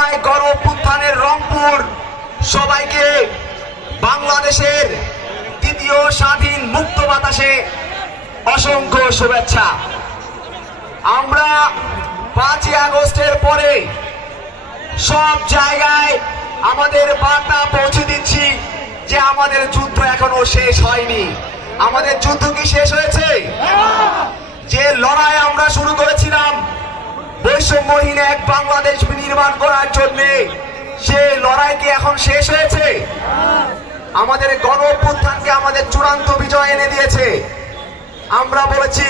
জুলাই গণ অভ্যুত্থানের রংপুর সবাইকে বাংলাদেশের দ্বিতীয় স্বাধীন মুক্ত বাতাসে অসংখ্য শুভেচ্ছা। আমরা 5ই আগস্টের পরে সব জায়গায় আমাদের বার্তা পৌঁছে দিচ্ছি যে আমাদের যুদ্ধ এখনো শেষ হয়নি। আমাদের যুদ্ধ কি শেষ হয়েছে? যে লড়াই আমরা শুরু করেছিলাম বৈষম্যহীন এক বাংলাদেশ বিনির্মাণ করার জন্য, সেই লড়াই কি এখন শেষ হয়েছে? আমাদের গণ অভ্যুত্থানকে আমাদের চূড়ান্ত বিজয় এনে দিয়েছে। আমরা বলেছি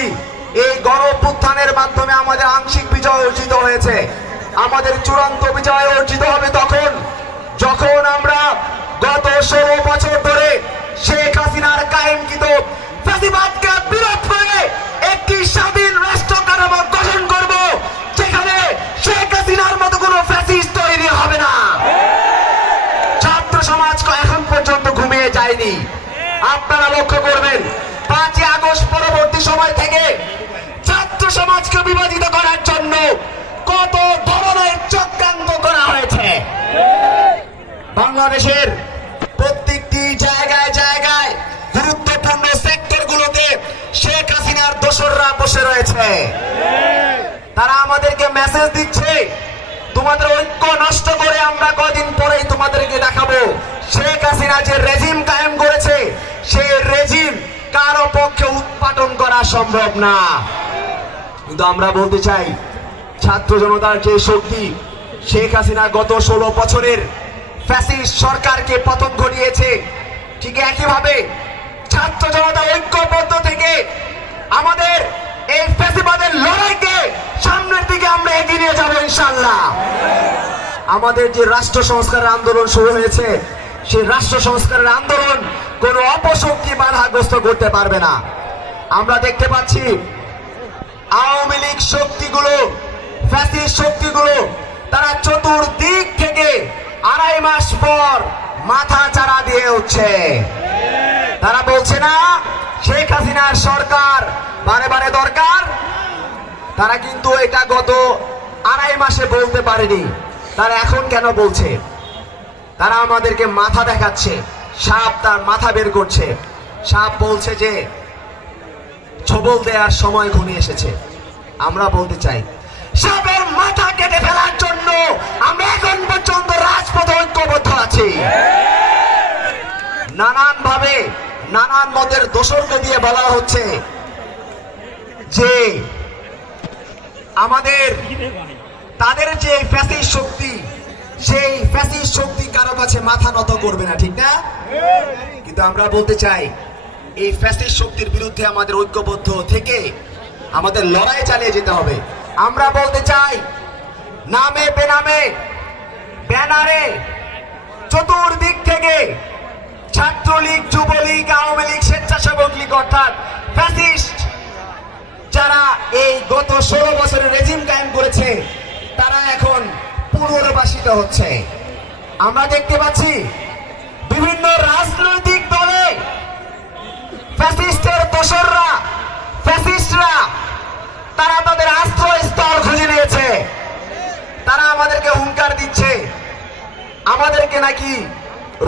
এই গণ অভ্যুত্থানের মাধ্যমে আমাদের আংশিক বিজয় অর্জিত হয়েছে। আমাদের চূড়ান্ত বিজয় অর্জিত হবে তখন যখন আমরা গত 16 বছর ধরে শেখ হাসিনার কায়েমকৃত ফ্যাসিবাদকে বিরোধ করে একটি স্বাধীন রাষ্ট্র কাঠামো গঠন করব, যেখানে শেখ হাসিনার মতো কোনো ফ্যাসিস্ট তৈরি হবে না। ছাত্র সমাজ এখন পর্যন্ত ঘুমিয়ে যায়নি। আপনারা লক্ষ্য করবেন 5ই আগস্ট পরবর্তী সময় থেকে ছাত্র সমাজকে বিভাজিত করার জন্য কত ধরনের চক্রান্ত করা হয়েছে। বাংলাদেশের প্রত্যেকটি জায়গায় জায়গায় গুরুত্বপূর্ণ সেক্টরগুলোতে শেখ হাসিনার দোসররা বসে রয়েছে। তারা আমাদেরকে মেসেজ দিচ্ছে, তোমাদের ঐক্য নষ্ট করে আমরা কদিন পরেই তোমাদেরকে দেখাবো শেখ হাসিনা যে রেজিম কায়েম করেছে সেই রেজিম কারো পক্ষে উৎপাদন করা সম্ভব না। কিন্তু আমরা বলতে চাই, ছাত্র জনতার যে শক্তি শেখ হাসিনা গত 16 বছরের ফ্যাসিস্ট সরকারকে পতন ঘটিয়েছে, ঠিক একইভাবে ছাত্র জনতা ঐক্যবদ্ধ থেকে আমাদের এই ফ্যাসিবাদের লড়াইকে সামনের দিকে আমরা এগিয়ে নিয়ে যাবো ইনশাআল্লাহ। আমাদের যে রাষ্ট্র সংস্কারের আন্দোলন শুরু হয়েছে, সেই রাষ্ট্র সংস্কারের আন্দোলন কোন অপশক্তি বাধাগ্রস্ত করতে পারবে না। আমরা দেখতে পাচ্ছি আওয়ামী লীগ শক্তিগুলো, ফ্যাসিস্ট শক্তিগুলো তারা চতুর্দিক থেকে 2.5 মাস পর মাথা চাড়া দিয়ে উঠছে। তারা বলছে না শেখ হাসিনার সরকার বারে বারে দরকার। তারা কিন্তু এটা গত 2.5 মাসে বলতে পারেনি, তারা এখন কেন বলছে? তারা আমাদেরকে মাথা দেখাচ্ছে, সাপ তার মাথা বের করছে। সাপ বলছে যে ছবল দেওয়ার সময় ঘনিয়ে এসেছে। আমরা বলতে চাই, সাপের মাথা কেটে ফেলার জন্য আমরা এখন পর্যন্ত রাজপথে ঐক্যবদ্ধ আছি। নানান ভাবে নানান মতের দোসরকে দিয়ে বলা হচ্ছে যে আমাদের তাদের যে ফ্যাসিস্ট শক্তি, সেই ফ্যাসিস্ট শক্তি কারো কাছে মাথা নত করবে না, ঠিক না? কিন্তু আমরা বলতে চাই, এই ফ্যাসিস্ট শক্তির বিরুদ্ধে আমাদের ঐক্যবদ্ধ থেকে আমাদের লড়াই চালিয়ে যেতে হবে। আমরা বলতে চাই, নামে বেনামে ব্যানারে চতুর্দিক থেকে ছাত্রলীগ, যুবলীগ, আওয়ামী লীগ, স্বেচ্ছাসেবক লীগ অর্থাৎ ফ্যাসিস্ট যারা এই গত 16 বছরের রেজিম কায়েম করেছে, তারা এখন পুনর্বাসিত হচ্ছে। আমরা দেখতে পাচ্ছি বিভিন্ন রাজনৈতিক দলে ফ্যাসিস্টের দোসররা, ফ্যাসিস্টরা তারা তাদের আশ্রয়স্থল খুঁজে নিয়েছে। তারা আমাদেরকে হুঙ্কার দিচ্ছে, আমাদেরকে নাকি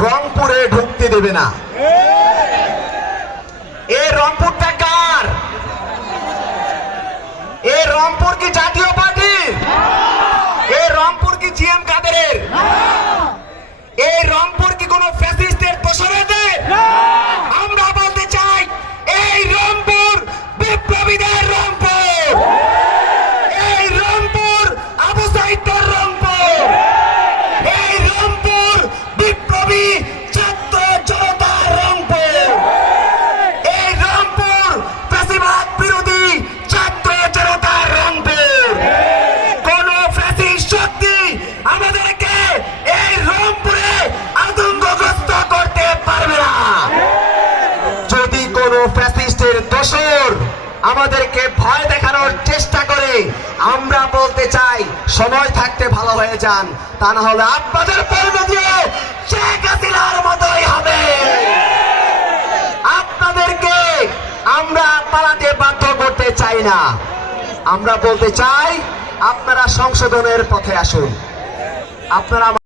রংপুরে ঢুকতে দেবে না। এই রংপুরটা কার? এই রংপুর কি জাতীয় পার্টির? এই রংপুর কি জিএম কাদেরের? এই রংপুর কি কোন ফ্যাসিস্টের দোসরদের? আমরা বলতে চাই, এই রংপুর বিপ্লবীদের রংপুর, এই রংপুর আবু সাইদের রংপুর, এই রংপুর বিপ্লবী ছাত্র জনতার রংপুর, এই রংপুর ফ্যাসিবাদ বিরোধী ছাত্র জনতার রংপুর। কোন ফ্যাসিস্ট শক্তি আমাদেরকে এই রংপুরে আতঙ্কগ্রস্ত করতে পারবে না। যদি কোন ফ্যাসিস্টের দোসর আমাদেরকে ভয় দেখানোর চেষ্টা করে, আমরা বলতে চাই সময় থাকতে ভালো হয়ে যান, তা না হলে আপনাদের পরিণতিও শেখ হাসিনার মতোই হবে। আপনাদেরকে আমরা পালাতে বাধ্য করতে চাই না। আমরা বলতে চাই, আপনারা সংশোধনের পথে আসুন। আপনারা